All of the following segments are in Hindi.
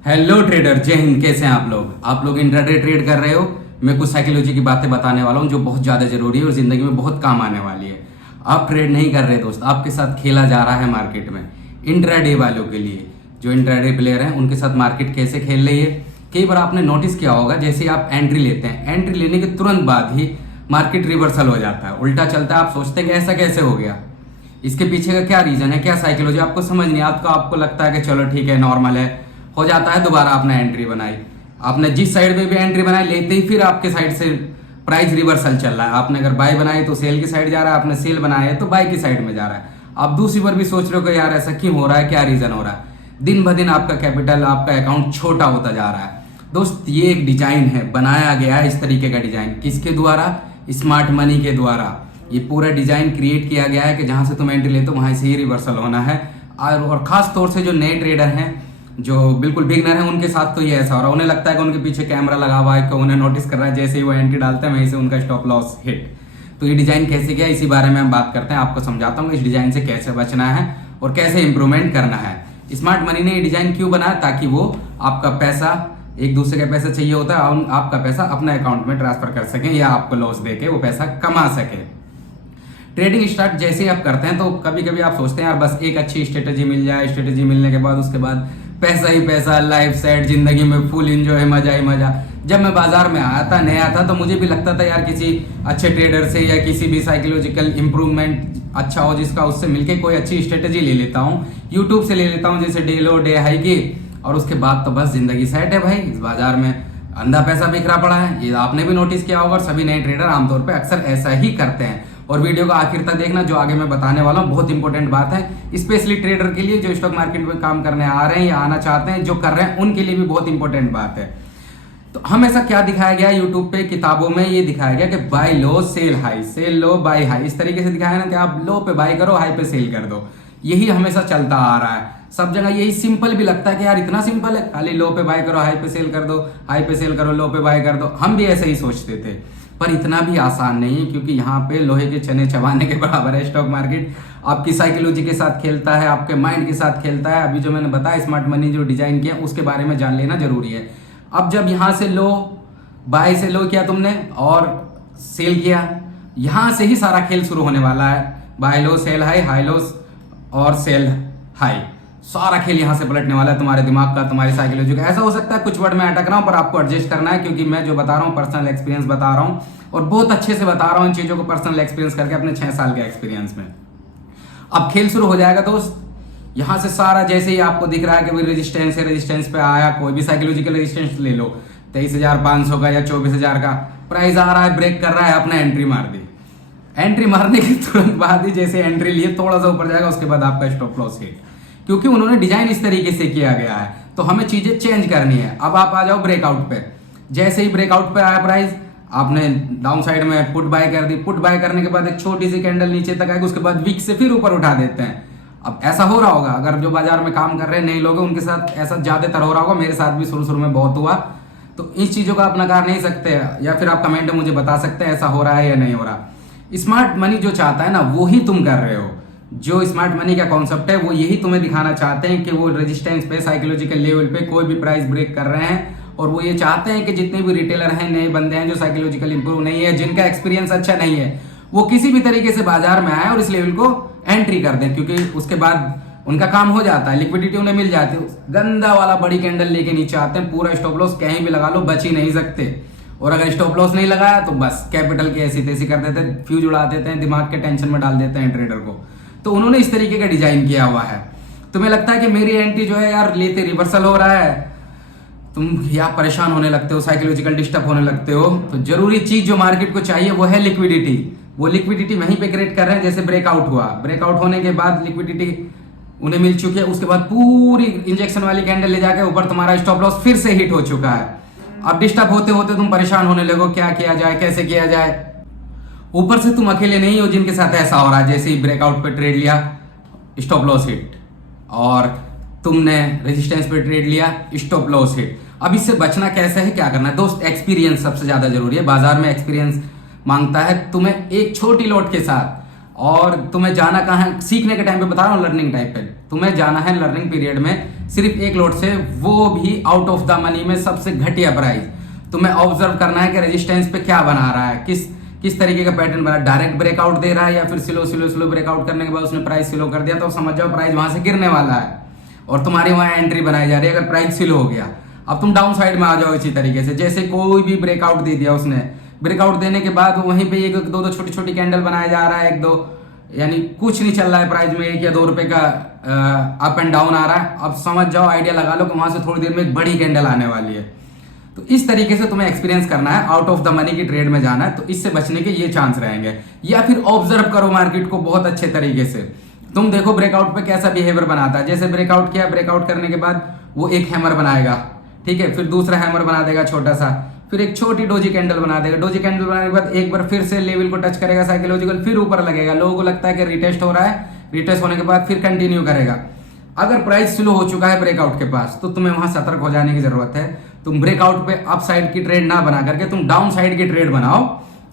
हेलो ट्रेडर, जय हिंद। कैसे हैं आप लोग इंट्राडे ट्रेड कर रहे हो। मैं कुछ साइकोलॉजी की बातें बताने वाला हूं जो बहुत ज्यादा जरूरी है और जिंदगी में बहुत काम आने वाली है। आप ट्रेड नहीं कर रहे दोस्त, आपके साथ खेला जा रहा है मार्केट में। इंट्राडे वालों के लिए, जो इंट्राडे प्लेयर हैं उनके साथ मार्केट कैसे खेल रही है। कई बार आपने नोटिस किया होगा, जैसे आप एंट्री लेते हैं, एंट्री लेने के तुरंत बाद ही मार्केट रिवर्सल हो जाता है, उल्टा चलता है। आप सोचते हैं कि ऐसा कैसे हो गया, इसके पीछे का क्या रीजन है, क्या साइकोलॉजी, आपको समझ नहीं आता। आपको लगता है कि चलो ठीक है, नॉर्मल है, हो जाता है। दोबारा आपने एंट्री बनाई, आपने जिस साइड में भी एंट्री बनाई, लेते ही फिर आपके साइड से प्राइस रिवर्सल चल रहा है। आपने अगर बाय बनाई तो सेल की साइड जा रहा है, आपने सेल बनाया है तो बाय की साइड में जा रहा है। आप दूसरी बार भी सोच रहे हो कि यार ऐसा क्यों हो रहा है, क्या रीजन हो रहा है। दिन ब दिन आपका कैपिटल, आपका अकाउंट छोटा होता जा रहा है। दोस्त, ये एक डिजाइन है, बनाया गया है इस तरीके का डिजाइन। किसके द्वारा? स्मार्ट मनी के द्वारा। ये पूरा डिजाइन क्रिएट किया गया है कि जहां से तुम एंट्री लेते हो वहां से ही रिवर्सल होना है। और खास तौर से जो नए ट्रेडर हैं, जो बिल्कुल बिगनर हैं, उनके साथ तो ये ऐसा हो रहा है। उन्हें लगता है कि उनके पीछे कैमरा लगा हुआ है, कि उन्हें नोटिस कर रहा है, जैसे ही वो एंट्री डालते हैं वहीं से उनका स्टॉप लॉस हिट। तो ये डिजाइन कैसे किया, इसी बारे में हम बात करते हैं। आपको समझाता हूँ इस डिजाइन से कैसे बचना है और कैसे इंप्रूवमेंट करना है। स्मार्ट मनी ने ये डिजाइन क्यों बनाया? ताकि वो आपका पैसा, एक दूसरे का पैसा चाहिए होता है, आपका पैसा अपने अकाउंट में ट्रांसफर कर सकें या आपको लॉस देके वो पैसा कमा सके। ट्रेडिंग स्टार्ट जैसे ही आप करते हैं तो कभी कभी आप सोचते हैं यार बस एक अच्छी स्ट्रेटेजी मिल जाए, स्ट्रेटेजी मिलने के बाद उसके बाद पैसा ही पैसा, लाइफ सेट, जिंदगी में फुल एंजॉय, मजा ही मजा। जब मैं बाजार में आया था, नया था, तो मुझे भी लगता था यार किसी अच्छे ट्रेडर से या किसी भी साइकोलॉजिकल इंप्रूवमेंट अच्छा हो जिसका, उससे मिलके कोई अच्छी स्ट्रेटेजी ले लेता हूँ, यूट्यूब से ले लेता हूँ, जैसे डे लो डे हाई की, और उसके बाद तो बस जिंदगी सेट है भाई। इस बाजार में अंधा पैसा बिखरा पड़ा है, ये आपने भी नोटिस किया होगा। और सभी नए ट्रेडर आमतौर पर अक्सर ऐसा ही करते हैं। और वीडियो को आखिर तक देखना, जो आगे मैं बताने वाला हूँ बहुत इंपॉर्टेंट बात है, स्पेशली ट्रेडर के लिए जो स्टॉक मार्केट में काम करने आ रहे हैं या आना चाहते हैं, जो कर रहे हैं, उनके लिए भी बहुत इंपॉर्टेंट बात है। तो हमेशा क्या दिखाया गया यूट्यूब पे, किताबों में ये दिखाया गया कि bye low cell high, cell low by high. इस तरीके से दिखाया ना कि आप लो पे बाय करो, हाई पे सेल कर दो। यही हमेशा चलता आ रहा है सब जगह। यही सिंपल भी लगता है कि यार इतना सिंपल है, खाली लो पे बाय करो, हाई पे सेल कर दो, हाई पे सेल करो, लो पे बाय कर दो। हम भी ऐसे ही सोचते थे, पर इतना भी आसान नहीं है, क्योंकि यहाँ पे लोहे के चने चबाने के बराबर है स्टॉक मार्केट। आपकी साइकोलॉजी के साथ खेलता है, आपके माइंड के साथ खेलता है। अभी जो मैंने बताया स्मार्ट मनी जो डिजाइन किया उसके बारे में जान लेना जरूरी है। अब जब यहाँ से लो, बाय से लो किया तुमने और सेल किया, यहाँ से ही सारा खेल शुरू होने वाला है। बाय लो सेल हाई, हाई लो और सेल हाई, सारा खेल यहाँ से पलटने वाला है। तुम्हारे दिमाग का, तुम्हारी साइकोलॉजी का। ऐसा हो सकता है कुछ वर्ड में अटक रहा हूँ, पर आपको एडजस्ट करना है, क्योंकि मैं जो बता रहा हूँ पर्सनल एक्सपीरियंस बता रहा हूँ, और बहुत अच्छे से बता रहा हूँ इन चीजों को पर्सनल एक्सपीरियंस करके, अपने 6 साल के एक्सपीरियंस में। अब खेल शुरू हो जाएगा दोस्त। यहाँ से सारा, जैसे ही आपको दिख रहा है कि भाई रेजिस्टेंस है, रेजिस्टेंस पे आया, कोई भी साइकोलॉजिकल रेजिस्टेंस ले लो, 23,500 का या 24,000 का प्राइस आ रहा है, ब्रेक कर रहा है, आपने एंट्री मार दी। एंट्री मारने के तुरंत बाद ही जैसे एंट्री लिए, थोड़ा सा ऊपर जाएगा, उसके बाद आपका स्टॉप लॉस हिट, क्योंकि उन्होंने डिजाइन इस तरीके से किया गया है। तो हमें चीजें चेंज करनी है। अब आप आ जाओ ब्रेकआउट पे। जैसे ही ब्रेकआउट पे आया प्राइस, आपने डाउन साइड में पुट बाय कर दी। पुट बाय करने के बाद एक छोटी सी कैंडल नीचे तक आएगी, उसके बाद विक से फिर ऊपर उठा देते हैं। अब ऐसा हो रहा होगा, अगर जो बाजार में काम कर रहे हैं नए लोग, उनके साथ ऐसा ज्यादातर हो रहा होगा, मेरे साथ भी शुरू शुरू में बहुत हुआ। तो इस चीजों का आप नकार नहीं सकते, या फिर आप कमेंट में मुझे बता सकते हैं ऐसा हो रहा है या नहीं हो रहा। स्मार्ट मनी जो चाहता है ना, वो ही तुम कर रहे हो। जो स्मार्ट मनी का कॉन्सेप्ट है वो यही तुम्हें दिखाना चाहते हैं कि वो रेजिस्टेंस पे, साइकोलॉजिकल लेवल पे कोई भी प्राइस ब्रेक कर रहे हैं। और वो ये चाहते हैं कि जितने भी रिटेलर हैं, नए बंदे हैं जो साइकोलॉजिकल इंप्रूव नहीं है, जिनका एक्सपीरियंस अच्छा नहीं है, वो किसी भी तरीके से बाजार में आए और इस लेवल को एंट्री कर दें, क्योंकि उसके बाद उनका काम हो जाता है, लिक्विडिटी उन्हें मिल जाती है। गंदा वाला बड़ी कैंडल लेके नीचे आते हैं, पूरा स्टॉप लॉस कहीं भी लगा लो, बच ही नहीं सकते। और अगर स्टॉप लॉस नहीं लगाया तो बस कैपिटल की ऐसी तैसी कर देते हैं, फ्यूज उड़ा देते हैं, दिमाग के टेंशन में डाल देते हैं ट्रेडर को। तो उन्होंने इस तरीके का डिजाइन किया हुआ है। तुम्हें लगता है कि मेरी एंट्री जो है यार लेते रिवर्सल हो रहा है, तुम या परेशान होने लगते हो, साइकोलॉजिकल डिस्टर्ब होने लगते हो। तो जरूरी चीज जो मार्केट को चाहिए वो है लिक्विडिटी। वो लिक्विडिटी वहीं पे क्रिएट कर रहे हैं। जैसे ब्रेकआउट हुआ, ब्रेकआउट होने के बाद लिक्विडिटी उन्हें मिल चुकी है, उसके बाद पूरी इंजेक्शन वाली कैंडल ले जाके ऊपर तुम्हारा स्टॉप लॉस फिर से हिट हो चुका है। अब डिस्टर्ब होते होते तुम परेशान होने लगो, क्या किया जाए, कैसे किया जाए। ऊपर से तुम अकेले नहीं हो जिनके साथ ऐसा हो रहा है। जैसे ही ब्रेकआउट पे ट्रेड लिया, स्टॉप लॉस हिट, और तुमने रेजिस्टेंस पे ट्रेड लिया, स्टॉप लॉस हिट। अब इससे बचना कैसे है, क्या करना है दोस्त? एक्सपीरियंस सबसे ज्यादा जरूरी है। बाजार में एक्सपीरियंस मांगता है। तुम्हें एक छोटी लॉट के साथ और तुम्हें जाना कहाँ है, सीखने के टाइम पे बता रहा हूँ, लर्निंग टाइप पे तुम्हें जाना है लर्निंग पीरियड में सिर्फ एक लॉट से, वो भी आउट ऑफ द मनी में सबसे घटिया प्राइस। तुम्हें ऑब्जर्व करना है कि रेजिस्टेंस पे क्या बना रहा है, किस तरीके का पैटर्न बना, डायरेक्ट ब्रेकआउट दे रहा है या फिर स्लो ब्रेकआउट करने के बाद उसने प्राइस स्लो कर दिया, तो समझ जाओ प्राइस वहां से गिरने वाला है और तुम्हारी वहां एंट्री बनाई जा रही है अगर प्राइस स्लो हो गया। अब तुम डाउन साइड में आ जाओ इसी तरीके से, जैसे कोई भी ब्रेकआउट दे दिया उसने, ब्रेकआउट देने के बाद वहीं पे एक दो छोटी छोटी कैंडल बनाया जा रहा है, एक दो, यानी कुछ नहीं चल रहा है प्राइस में, 1 या 2 रुपए का अप एंड डाउन आ रहा है। अब समझ जाओ, आइडिया लगा लो कि वहां से थोड़ी देर में एक बड़ी कैंडल आने वाली है। तो इस तरीके से तुम्हें एक्सपीरियंस करना है, आउट ऑफ द मनी की ट्रेड में जाना है, तो इससे बचने के ये चांस रहेंगे। या फिर ऑब्जर्व करो मार्केट को बहुत अच्छे तरीके से, तुम देखो ब्रेकआउट पे कैसा बिहेवियर बनाता है। जैसे ब्रेकआउट किया, ब्रेकआउट करने के बाद वो एक हैमर बनाएगा, ठीक है, फिर दूसरा हैमर बना देगा छोटा सा, फिर एक छोटी डोजी कैंडल बना देगा, डोजी कैंडल बनाने के बाद एक बार फिर से लेवल को टच करेगा साइकोलॉजिकल, फिर ऊपर लगेगा, लोगों को लगता है कि रिटेस्ट हो रहा है, रिटेस्ट होने के बाद फिर कंटिन्यू करेगा। अगर प्राइस स्लो हो चुका है ब्रेकआउट के पास, तो तुम्हें वहां सतर्क हो जाने की जरूरत है। तुम ब्रेकआउट पे अप साइड की ट्रेड ना बना करके तुम डाउन साइड की ट्रेड बनाओ,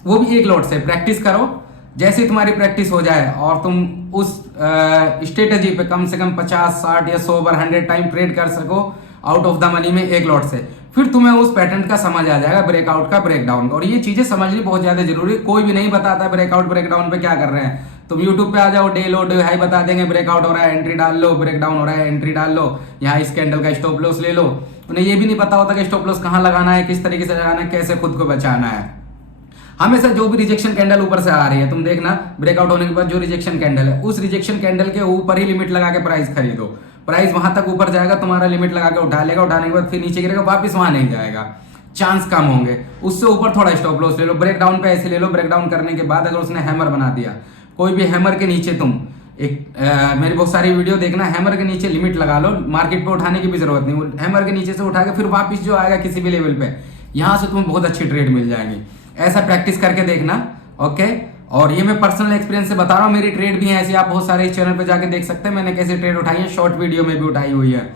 वो भी एक लॉट से प्रैक्टिस करो। जैसे ही तुम्हारी प्रैक्टिस हो जाए और तुम उस स्ट्रेटेजी पे कम से कम 50, 60 या 100 बार 100 टाइम ट्रेड कर सको आउट ऑफ द मनी में एक लॉट से, फिर तुम्हें उस पैटर्न का समझ आ जाएगा, ब्रेकआउट का, ब्रेकडाउन का। और ये चीजें समझनी बहुत ज्यादा जरूरी है। कोई भी नहीं बताता है ब्रेकआउट ब्रेकडाउन पे क्या कर रहे हैं। तुम यूट्यूब पे आ जाओ, डे लो डे हाई बता देंगे, ब्रेकआउट हो रहा है एंट्री डाल लो, ब्रेकडाउन हो रहा है एंट्री डाल लो, यहाँ इस कैंडल का स्टॉप लॉस ले लो। उन्हें ये भी नहीं पता होता कि स्टॉप लॉस कहाँ लगाना है, किस तरीके से लगाना है, कैसे खुद को बचाना है। हमेशा जो भी रिजेक्शन कैंडल ऊपर से आ रही है, तुम देखना ब्रेकआउट होने के बाद जो रिजेक्शन कैंडल है, उस रिजेक्शन कैंडल के ऊपर ही लिमिट लगा के प्राइस खरीदो। प्राइस वहां तक ऊपर जाएगा, तुम्हारा लिमिट लगा के उठा लेगा, उठाने के बाद फिर नीचे गिरेगा, वापस वहां नहीं जाएगा, चांस कम होंगे। उससे ऊपर थोड़ा स्टॉप लॉस ले लो, ब्रेकडाउन पे ऐसे ले लो। ब्रेकडाउन करने के बाद अगर उसने हैमर बना दिया, कोई भी हैमर के नीचे तुम मेरी बहुत सारी वीडियो देखना, हैमर के नीचे लिमिट लगा लो, मार्केट पे उठाने की भी जरूरत नहीं, वो हैमर के नीचे से उठा के फिर वापस जो आएगा किसी भी लेवल पे, यहां से तुम्हें बहुत अच्छी ट्रेड मिल जाएगी। ऐसा प्रैक्टिस करके देखना, ओके। और ये मैं पर्सनल एक्सपीरियंस से बता रहा हूँ, मेरी ट्रेड भी है ऐसी, आप बहुत सारे इस चैनल पे जाके देख सकते हैं मैंने कैसे ट्रेड उठाई है, शॉर्ट वीडियो में भी उठाई हुई है।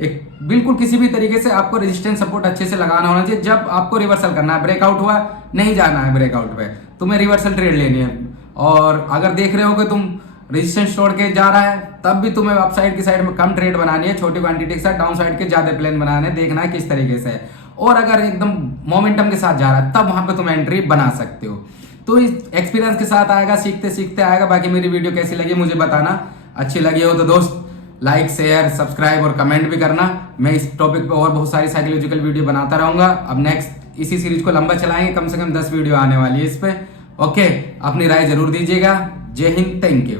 एक बिल्कुल किसी भी तरीके से आपको रेजिस्टेंस सपोर्ट अच्छे से लगाना होना चाहिए। जब आपको रिवर्सल करना है, ब्रेकआउट हुआ, नहीं जाना है ब्रेकआउट पे, तुम्हें रिवर्सल ट्रेड लेनी है। और अगर देख रहे हो कि तुम रेजिस्टेंस तोड़ के जा रहा है, तब भी तुम्हें अप साइड की साइड में कम ट्रेड बनानी है, छोटी क्वांटिटी के साथ, डाउन साइड के ज्यादा प्लान बनाने, देखना है किस तरीके से है। और अगर एकदम मोमेंटम के साथ जा रहा है, तब वहां पे तुम एंट्री बना सकते हो। तो इस एक्सपीरियंस के साथ आएगा, सीखते सीखते आएगा। बाकी मेरी वीडियो कैसी लगी मुझे बताना, अच्छी लगी हो तो दोस्त लाइक, शेयर, सब्सक्राइब और कमेंट भी करना। मैं इस टॉपिक पे और बहुत सारी साइकोलॉजिकल वीडियो बनाता रहूंगा। अब नेक्स्ट इसी सीरीज को लंबा चलाएंगे, कम से कम 10 वीडियो आने वाली है इस पे, ओके। अपनी राय जरूर दीजिएगा। जय हिंद, थैंक यू।